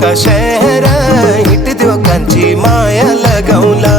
का शहर हिट दो कांची माया लगौला।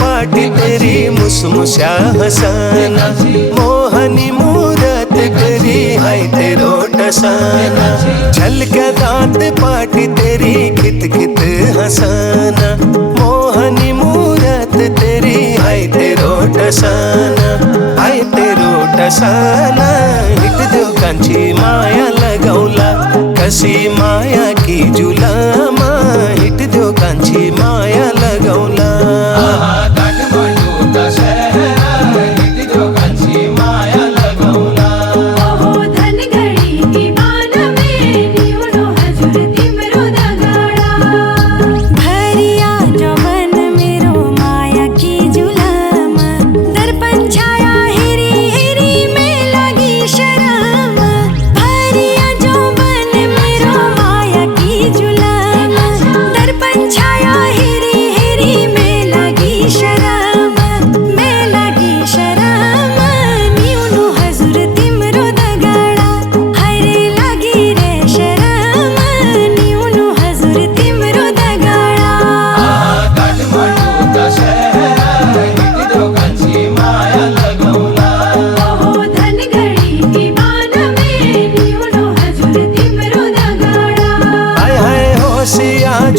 पाटी तेरी मुसमुसा हसाना मोहनी मूरत करी है तेरो टसाना। झलका दांत पाटी तेरी खित खित हसाना मोहनी मूरत तेरी है तेरो टसाना है तेरो टसाना। हिट दो कांची माया लगौला कसी माया की जुलामा हिट दो कांची माया लगौला।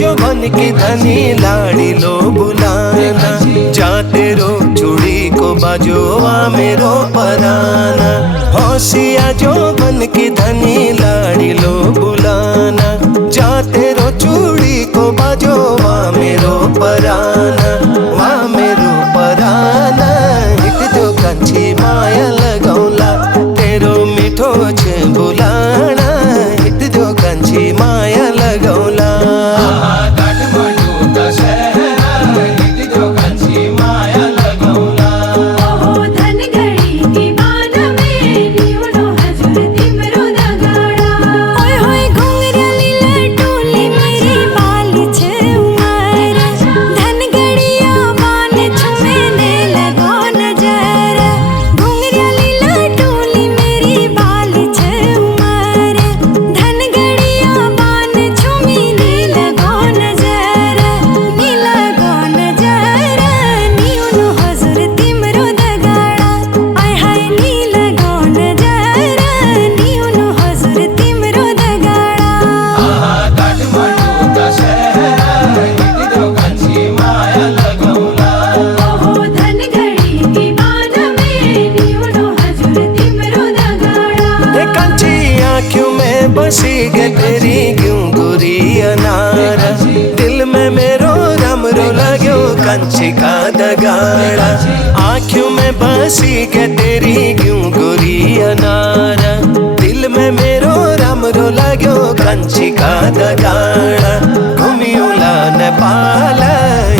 जो बन की धनी लाड़ी लो बुलाना जाते रो चूड़ी को बाजोआ मेरो पराना। होशिया जो बन की धनी लाड़ी लो बुलाना जाते रो चूड़ी को बाजोआ मेरो पराना वा मेरो पराना। हिट दो कांची माया लगौला तेरो मिठो छे बुलाना हिट दो कांची माया लगौला। बसी गे तेरी क्यों गोरी अनारा दिल में मेरो रमरो लाग्यो कंची का दगाड़ा। आँखों में बसी गे तेरी क्यों गोरी अनारा दिल में मेरो रमरो लाग्यो कंची का दगाड़ा। घूमियोला नेपाल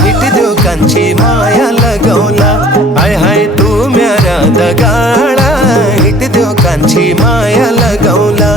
हिट दो कंची माया लगौला हाय हाय तू मेरा दगाड़ा हिट दो कंची माया लगौला।